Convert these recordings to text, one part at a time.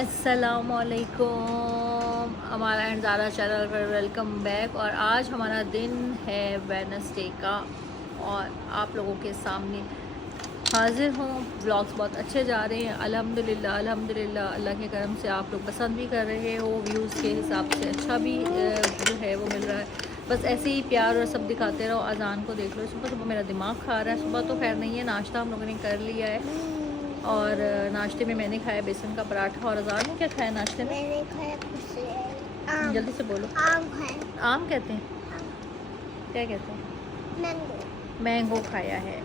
अस्सलामुअलैकुम, हमारा ज़ारा चैनल पर वेलकम बैक। और आज हमारा दिन है वेडनेसडे का और आप लोगों के सामने हाजिर हूँ। व्लॉग्स बहुत अच्छे जा रहे हैं अल्हम्दुलिल्लाह अल्हम्दुलिल्लाह। अल्लाह के करम से आप लोग पसंद भी कर रहे हो, व्यूज़ के हिसाब से अच्छा भी जो है वो मिल रहा है। बस ऐसे ही प्यार और सब दिखाते रहो। अजान को देख लो, सुबह सुबह मेरा दिमाग खा रहा है। सुबह तो खैर नहीं है, नाश्ता हम लोगों ने कर लिया है और नाश्ते में मैंने खाया बेसन का पराठा। और अज़ान ने क्या खाया नाश्ते में? मैंने खाया कुछ आम। जल्दी से बोलो। आम खाया। आम कहते हैं? आम। क्या कहते हैं? मैंगो। मैंगो खाया है,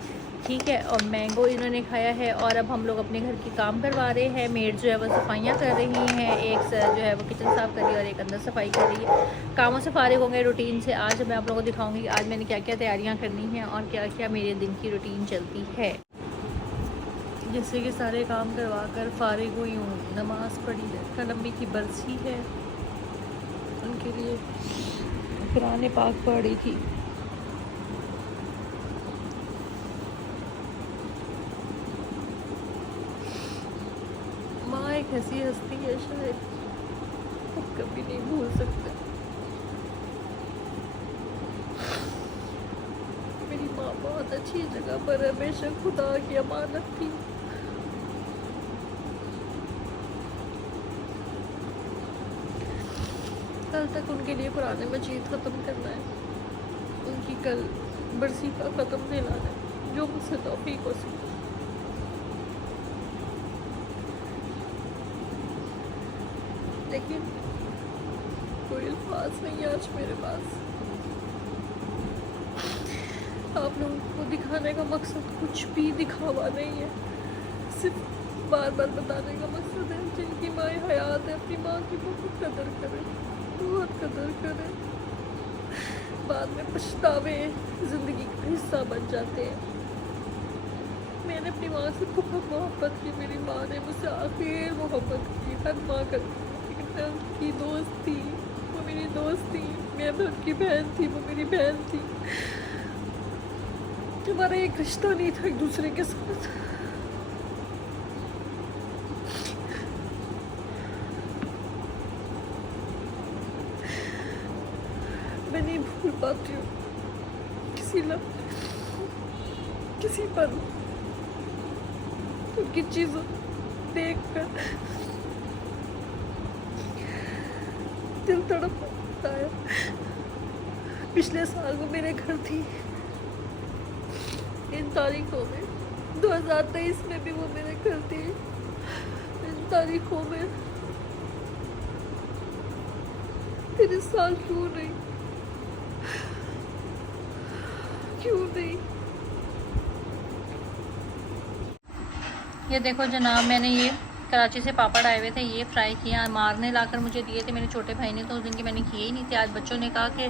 ठीक है। और मैंगो इन्होंने खाया है। और अब हम लोग अपने घर की काम करवा रहे हैं। मेड जो है वो सफाइयाँ कर रही हैं, एक जो है वो किचन साफ़ कर रही है और एक अंदर सफाई कर रही है। कामों से फारिग होंगे रूटीन से। आज मैं आप लोगों को दिखाऊंगी कि आज मैंने क्या क्या तैयारियाँ करनी हैं और क्या क्या मेरे दिन की रूटीन चलती है। जैसे कि सारे काम करवा कर फारिग हुई हूँ, नमाज़ पढ़ी है। कल अम्मी की बरसी है, उनके लिए कुरान पाक पढ़ी थी। माँ एक ऐसी हस्ती है, शायद हम कभी नहीं भूल सकते। मेरी माँ बहुत अच्छी जगह पर है, बेशक खुदा की अमानत थी। कल तक उनके लिए कुरान मजीद ख़त्म करना है, उनकी कल बरसी का ख़त्म दिलाना है, जो मुझसे तौफीक हो सके। लेकिन कोई अल्फाज नहीं आज मेरे पास। आप लोगों को दिखाने का मकसद कुछ भी दिखावा नहीं है, सिर्फ बार बार बताने का मकसद है जिनकी माएँ हयात है अपनी माँ की बहुत कदर करें, बहुत कदर करें। बाद में पछतावे ज़िंदगी का हिस्सा बन जाते हैं। मैंने अपनी माँ से बहुत मोहब्बत की, मेरी माँ ने मुझसे आखिर मोहब्बत की। हर माँ करती है, लेकिन मैं उनकी दोस्त थी, वो मेरी दोस्त थी। मैं उनकी बहन थी, वो मेरी बहन थी। हमारा एक रिश्ता नहीं था एक दूसरे के साथ। मैं नहीं भूल पाती हूँ किसी किसी पर उनकी चीज़ों देख कर दिल तड़पता है। पिछले साल वो मेरे घर थी, इन तारीखों में 2023 में भी वो मेरे घर थी, इन तारीखों में। फिर इस साल क्यों नहीं, क्यों नहीं? ये देखो जनाब, मैंने ये कराची से पापड़ आए हुए थे, ये फ्राई किया। मारने लाकर मुझे दिए थे मेरे छोटे भाई ने, तो उस दिन के मैंने किए ही नहीं थे। आज बच्चों ने कहा कि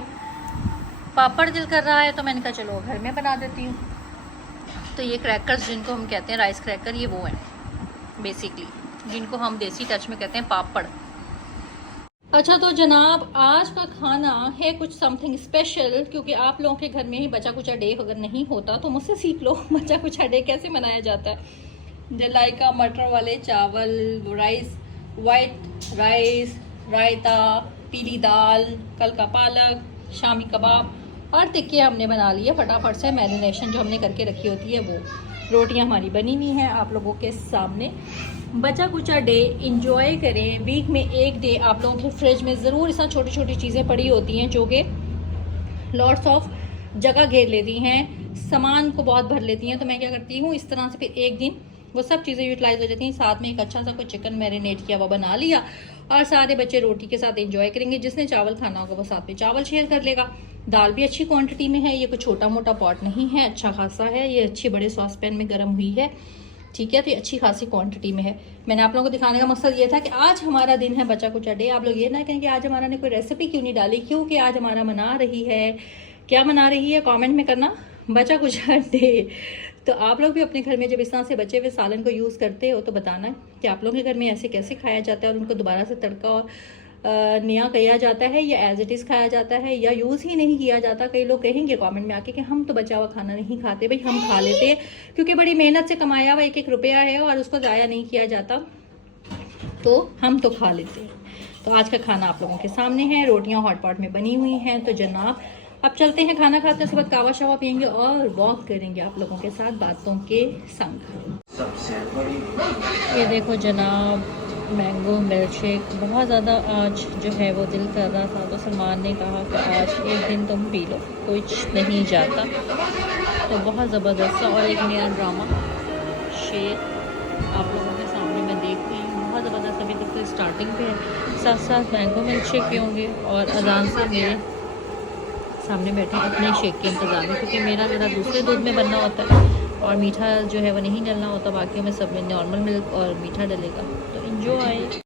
पापड़ दिल कर रहा है, तो मैंने कहा चलो घर में बना देती हूँ। तो ये क्रैकर्स जिनको हम कहते हैं राइस क्रैकर, ये वो हैं बेसिकली, जिनको हम देसी टच में कहते हैं पापड़। अच्छा तो जनाब, आज का खाना है कुछ समथिंग स्पेशल, क्योंकि आप लोगों के घर में ही बचा कुचा डे अगर नहीं होता तो मुझसे सीख लो बचा कुचा डे कैसे मनाया जाता है। जलाइका मटर वाले चावल, राइस, वाइट राइस, रायता, पीली दाल, कल का पालक, शामी कबाब और टिक्के हमने बना लिए फटाफट से। मैरिनेशन जो हमने करके रखी होती है वो। रोटियां हमारी बनी हुई हैं आप लोगों के सामने। बचा कुचा डे इंजॉय करें। वीक में एक डे आप लोगों के फ्रिज में ज़रूर इस छोटी छोटी चीज़ें पड़ी होती हैं जो कि लॉट्स ऑफ जगह घेर लेती हैं, सामान को बहुत भर लेती हैं। तो मैं क्या करती हूँ, इस तरह से फिर एक दिन वो सब चीज़ें यूटिलाइज हो जाती हैं। साथ में एक अच्छा सा कोई चिकन मैरिनेट किया हुआ बना लिया और सारे बच्चे रोटी के साथ एंजॉय करेंगे। जिसने चावल खाना होगा वो साथ में चावल शेयर कर लेगा। दाल भी अच्छी क्वांटिटी में है, ये कोई छोटा मोटा पॉट नहीं है, अच्छा खासा है। ये अच्छी बड़े सॉस पैन में गर्म हुई है, ठीक है। तो ये अच्छी खासी क्वांटिटी में है। मैंने आप लोगों को दिखाने का मकसद ये था कि आज हमारा दिन है बचा कुचा डे। आप लोग ये ना कहें कि आज हमारा ने कोई रेसिपी क्यों नहीं डाली, क्योंकि आज हमारा मना रही है, क्या मना रही है कमेंट में करना, बचा कुचा डे। तो आप लोग भी अपने घर में जब इस तरह से बचे हुए सालन को यूज़ करते हो तो बताना कि आप लोगों के घर में ऐसे कैसे खाया जाता है और उनको दोबारा से तड़का और नया किया जाता है या एज इट इज़ खाया जाता है या यूज़ ही नहीं किया जाता। कई लोग कहेंगे कमेंट में आके कि हम तो बचा हुआ खाना नहीं खाते। भाई हम खा लेते हैं, क्योंकि बड़ी मेहनत से कमाया हुआ एक एक रुपया है और उसको ज़ाया नहीं किया जाता। तो हम तो खा लेते हैं। तो आज का खाना आप लोगों के सामने है, रोटियां हॉट पॉट में बनी हुई हैं। तो जनाब अब चलते हैं, खाना खाते हैं, उसके बाद कावा शावा पियेंगे और वॉक करेंगे आप लोगों के साथ बातों के संग। ये देखो जनाब, मैंगो मिल्क शेक बहुत ज़्यादा आज जो है वो दिल कर रहा था, तो सलमान ने कहा कि आज एक दिन तुम पी लो, कुछ नहीं जाता। तो बहुत ज़बरदस्त सा और एक नया ड्रामा शेर आप लोगों के सामने मैं देख रही हूँ, बहुत ज़बरदस्त। अभी तक तो स्टार्टिंग पे है, साथ साथ मैंगो मिल्क शेक पियोंगे और अजान से मेरे सामने बैठे अपने शेक के इंतज़ार में, क्योंकि मेरा ज़रा दूसरे दूध में बनना होता है और मीठा जो है वो नहीं डलना होता, बाकी में सब में नॉर्मल मिल्क और मीठा डलेगा। तो इन्जॉय।